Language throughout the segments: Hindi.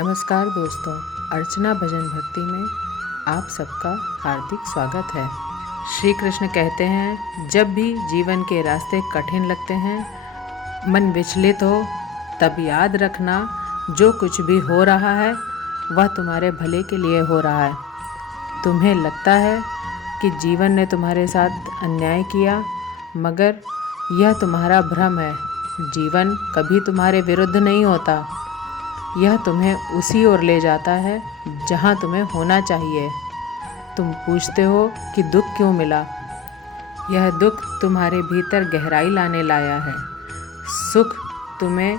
नमस्कार दोस्तों, अर्चना भजन भक्ति में आप सबका हार्दिक स्वागत है। श्री कृष्ण कहते हैं, जब भी जीवन के रास्ते कठिन लगते हैं, मन विचलित हो, तब याद रखना जो कुछ भी हो रहा है वह तुम्हारे भले के लिए हो रहा है। तुम्हें लगता है कि जीवन ने तुम्हारे साथ अन्याय किया, मगर यह तुम्हारा भ्रम है। जीवन कभी तुम्हारे विरुद्ध नहीं होता, यह तुम्हें उसी ओर ले जाता है जहाँ तुम्हें होना चाहिए। तुम पूछते हो कि दुख क्यों मिला? यह दुख तुम्हारे भीतर गहराई लाने लाया है। सुख तुम्हें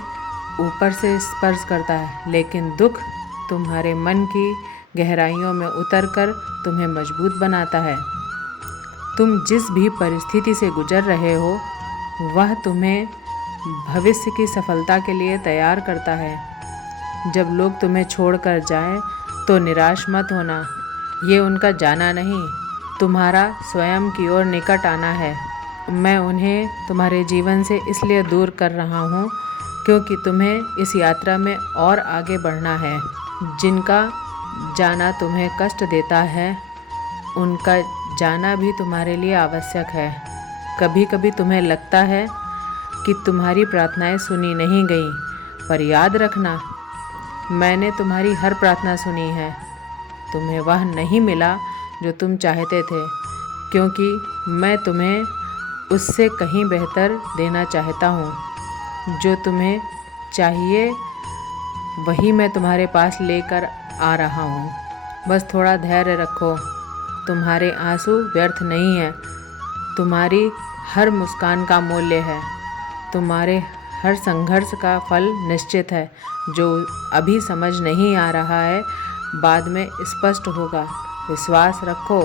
ऊपर से स्पर्श करता है, लेकिन दुख तुम्हारे मन की गहराइयों में उतरकर तुम्हें मजबूत बनाता है। तुम जिस भी परिस्थिति से गुजर रहे हो, वह तुम्हें भविष्य की सफलता के लिए तैयार करता है। जब लोग तुम्हें छोड़कर जाएं, तो निराश मत होना। ये उनका जाना नहीं, तुम्हारा स्वयं की ओर निकट आना है। मैं उन्हें तुम्हारे जीवन से इसलिए दूर कर रहा हूँ क्योंकि तुम्हें इस यात्रा में और आगे बढ़ना है। जिनका जाना तुम्हें कष्ट देता है, उनका जाना भी तुम्हारे लिए आवश्यक है। कभी कभी तुम्हें लगता है कि तुम्हारी प्रार्थनाएं सुनी नहीं गई, पर याद रखना, मैंने तुम्हारी हर प्रार्थना सुनी है। तुम्हें वह नहीं मिला जो तुम चाहते थे, क्योंकि मैं तुम्हें उससे कहीं बेहतर देना चाहता हूँ। जो तुम्हें चाहिए वही मैं तुम्हारे पास लेकर आ रहा हूँ। बस थोड़ा धैर्य रखो। तुम्हारे आंसू व्यर्थ नहीं हैं। तुम्हारी हर मुस्कान का मूल्य है। तुम्हारे हर संघर्ष का फल निश्चित है। जो अभी समझ नहीं आ रहा है, बाद में स्पष्ट होगा। विश्वास रखो,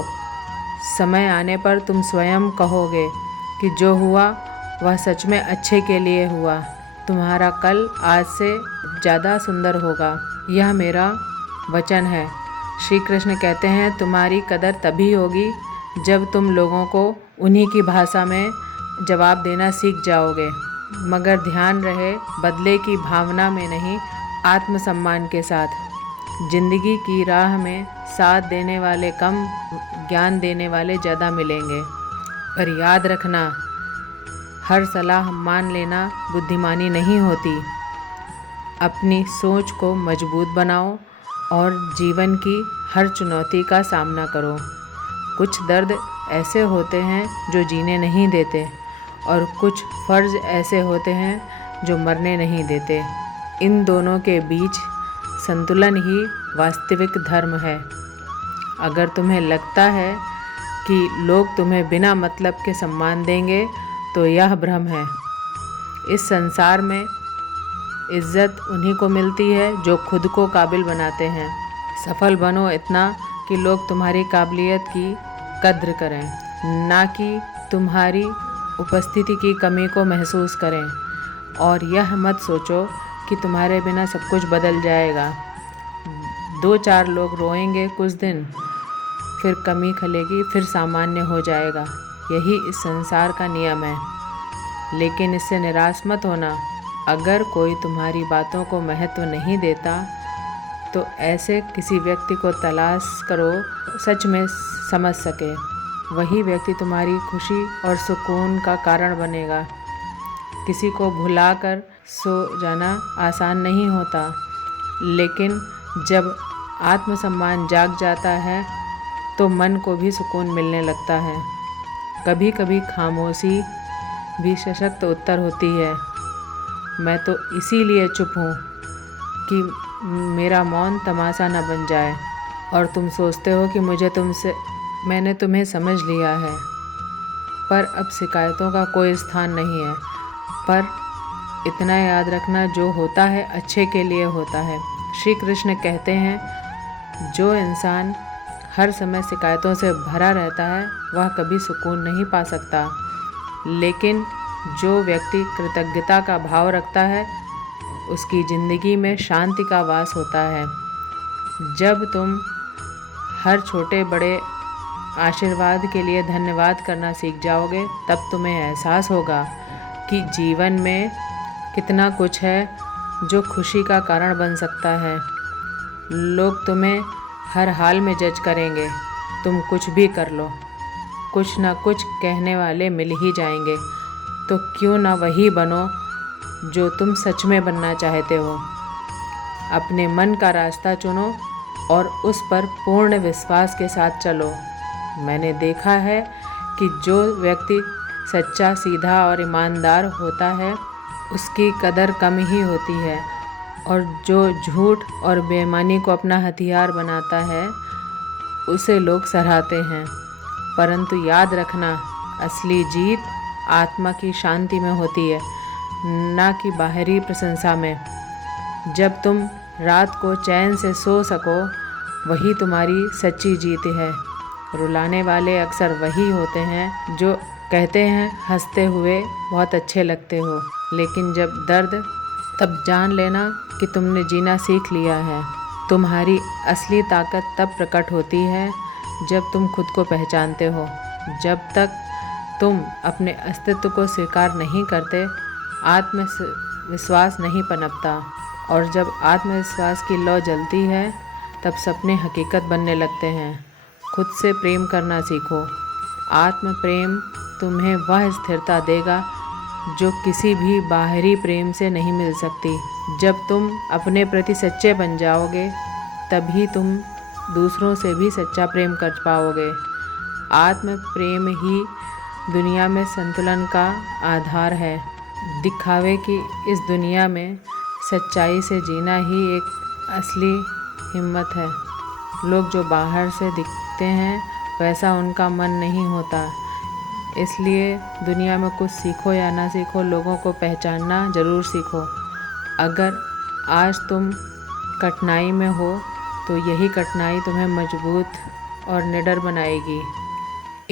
समय आने पर तुम स्वयं कहोगे कि जो हुआ वह सच में अच्छे के लिए हुआ। तुम्हारा कल आज से ज़्यादा सुंदर होगा, यह मेरा वचन है। श्री कृष्ण कहते हैं, तुम्हारी कदर तभी होगी जब तुम लोगों को उन्हीं की भाषा में जवाब देना सीख जाओगे। मगर ध्यान रहे, बदले की भावना में नहीं, आत्मसम्मान के साथ। जिंदगी की राह में साथ देने वाले कम, ज्ञान देने वाले ज़्यादा मिलेंगे। पर याद रखना, हर सलाह मान लेना बुद्धिमानी नहीं होती। अपनी सोच को मजबूत बनाओ और जीवन की हर चुनौती का सामना करो। कुछ दर्द ऐसे होते हैं जो जीने नहीं देते, और कुछ फ़र्ज ऐसे होते हैं जो मरने नहीं देते। इन दोनों के बीच संतुलन ही वास्तविक धर्म है। अगर तुम्हें लगता है कि लोग तुम्हें बिना मतलब के सम्मान देंगे, तो यह भ्रम है। इस संसार में इज्जत उन्हीं को मिलती है जो खुद को काबिल बनाते हैं। सफल बनो इतना कि लोग तुम्हारी काबिलियत की कद्र करें, ना कि तुम्हारी उपस्थिति की कमी को महसूस करें। और यह मत सोचो कि तुम्हारे बिना सब कुछ बदल जाएगा। 2-4 लोग रोएंगे कुछ दिन, फिर कमी खलेगी, फिर सामान्य हो जाएगा। यही इस संसार का नियम है। लेकिन इससे निराश मत होना। अगर कोई तुम्हारी बातों को महत्व नहीं देता, तो ऐसे किसी व्यक्ति को तलाश करो सच में समझ सके। वही व्यक्ति तुम्हारी खुशी और सुकून का कारण बनेगा। किसी को भुलाकर सो जाना आसान नहीं होता, लेकिन जब आत्मसम्मान जाग जाता है तो मन को भी सुकून मिलने लगता है। कभी कभी खामोशी भी सशक्त उत्तर होती है। मैं तो इसीलिए चुप हूँ कि मेरा मौन तमाशा न बन जाए। और तुम सोचते हो कि मैंने तुम्हें समझ लिया है, पर अब शिकायतों का कोई स्थान नहीं है। पर इतना याद रखना, जो होता है अच्छे के लिए होता है। श्री कृष्ण कहते हैं, जो इंसान हर समय शिकायतों से भरा रहता है, वह कभी सुकून नहीं पा सकता। लेकिन जो व्यक्ति कृतज्ञता का भाव रखता है, उसकी ज़िंदगी में शांति का वास होता है। जब तुम हर छोटे बड़े आशीर्वाद के लिए धन्यवाद करना सीख जाओगे, तब तुम्हें एहसास होगा कि जीवन में कितना कुछ है जो खुशी का कारण बन सकता है। लोग तुम्हें हर हाल में जज करेंगे। तुम कुछ भी कर लो, कुछ ना कुछ कहने वाले मिल ही जाएंगे। तो क्यों ना वही बनो जो तुम सच में बनना चाहते हो। अपने मन का रास्ता चुनो और उस पर पूर्ण विश्वास के साथ चलो। मैंने देखा है कि जो व्यक्ति सच्चा, सीधा और ईमानदार होता है उसकी कदर कम ही होती है, और जो झूठ और बेईमानी को अपना हथियार बनाता है उसे लोग सराहते हैं। परंतु याद रखना, असली जीत आत्मा की शांति में होती है, ना कि बाहरी प्रशंसा में। जब तुम रात को चैन से सो सको, वही तुम्हारी सच्ची जीत है। रुलाने वाले अक्सर वही होते हैं जो कहते हैं हंसते हुए बहुत अच्छे लगते हो, लेकिन जब दर्द, तब जान लेना कि तुमने जीना सीख लिया है। तुम्हारी असली ताकत तब प्रकट होती है जब तुम खुद को पहचानते हो। जब तक तुम अपने अस्तित्व को स्वीकार नहीं करते, आत्मविश्वास नहीं पनपता, और जब आत्मविश्वास की लौ जलती है तब सपने हकीकत बनने लगते हैं। खुद से प्रेम करना सीखो। आत्म प्रेम तुम्हें वह स्थिरता देगा जो किसी भी बाहरी प्रेम से नहीं मिल सकती। जब तुम अपने प्रति सच्चे बन जाओगे, तभी तुम दूसरों से भी सच्चा प्रेम कर पाओगे। आत्म प्रेम ही दुनिया में संतुलन का आधार है। दिखावे की इस दुनिया में सच्चाई से जीना ही एक असली हिम्मत है। लोग जो बाहर से दिखते हैं वैसा उनका मन नहीं होता। इसलिए दुनिया में कुछ सीखो या ना सीखो, लोगों को पहचानना ज़रूर सीखो। अगर आज तुम कठिनाई में हो तो यही कठिनाई तुम्हें मजबूत और निडर बनाएगी।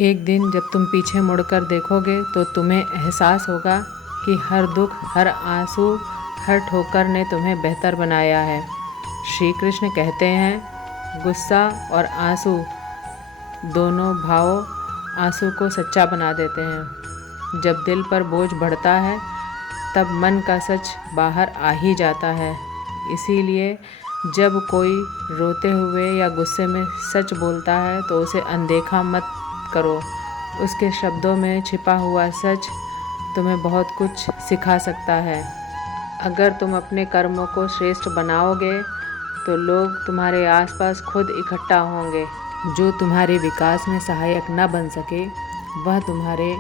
एक दिन जब तुम पीछे मुड़कर देखोगे तो तुम्हें एहसास होगा कि हर दुख, हर आंसू, हर ठोकर ने तुम्हें बेहतर बनाया है। श्री कृष्ण कहते हैं, गुस्सा और आंसू दोनों भाव आंसू को सच्चा बना देते हैं। जब दिल पर बोझ बढ़ता है तब मन का सच बाहर आ ही जाता है। इसीलिए जब कोई रोते हुए या गुस्से में सच बोलता है तो उसे अनदेखा मत करो। उसके शब्दों में छिपा हुआ सच तुम्हें बहुत कुछ सिखा सकता है। अगर तुम अपने कर्मों को श्रेष्ठ बनाओगे तो लोग तुम्हारे आसपास खुद इकट्ठा होंगे। जो तुम्हारे विकास में सहायक न बन सके, वह तुम्हारे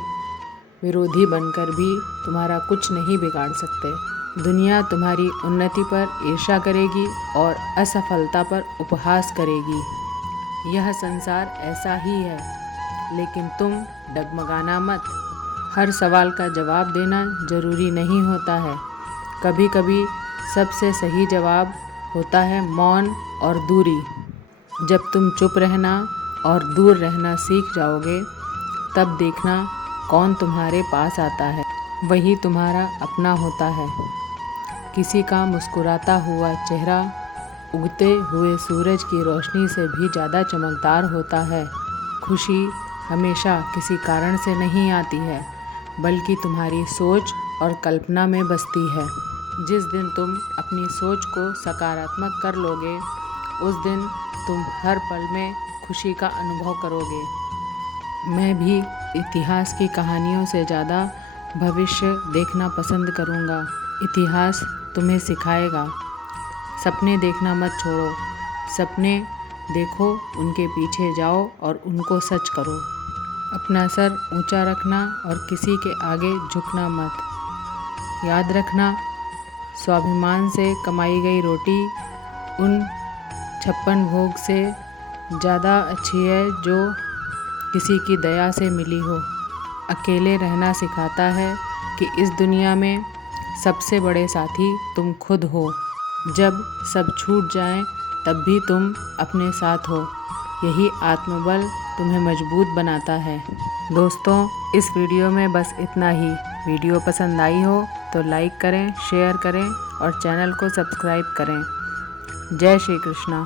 विरोधी बनकर भी तुम्हारा कुछ नहीं बिगाड़ सकते। दुनिया तुम्हारी उन्नति पर ईर्ष्या करेगी और असफलता पर उपहास करेगी। यह संसार ऐसा ही है, लेकिन तुम डगमगाना मत। हर सवाल का जवाब देना जरूरी नहीं होता है। कभी कभी सबसे सही जवाब होता है मौन और दूरी। जब तुम चुप रहना और दूर रहना सीख जाओगे, तब देखना कौन तुम्हारे पास आता है। वही तुम्हारा अपना होता है। किसी का मुस्कुराता हुआ चेहरा उगते हुए सूरज की रोशनी से भी ज़्यादा चमकदार होता है। खुशी हमेशा किसी कारण से नहीं आती है, बल्कि तुम्हारी सोच और कल्पना में बसती है। जिस दिन तुम अपनी सोच को सकारात्मक कर लोगे, उस दिन तुम हर पल में खुशी का अनुभव करोगे। मैं भी इतिहास की कहानियों से ज़्यादा भविष्य देखना पसंद करूँगा। इतिहास तुम्हें सिखाएगा। सपने देखना मत छोड़ो। सपने देखो, उनके पीछे जाओ और उनको सच करो। अपना सर ऊंचा रखना और किसी के आगे झुकना मत। याद रखना, स्वाभिमान से कमाई गई रोटी उन 56 भोग से ज़्यादा अच्छी है जो किसी की दया से मिली हो। अकेले रहना सिखाता है कि इस दुनिया में सबसे बड़े साथी तुम खुद हो। जब सब छूट जाए तब भी तुम अपने साथ हो। यही आत्मबल तुम्हें मजबूत बनाता है। दोस्तों, इस वीडियो में बस इतना ही। वीडियो पसंद आई हो तो लाइक करें, शेयर करें और चैनल को सब्सक्राइब करें। जय श्री कृष्णा।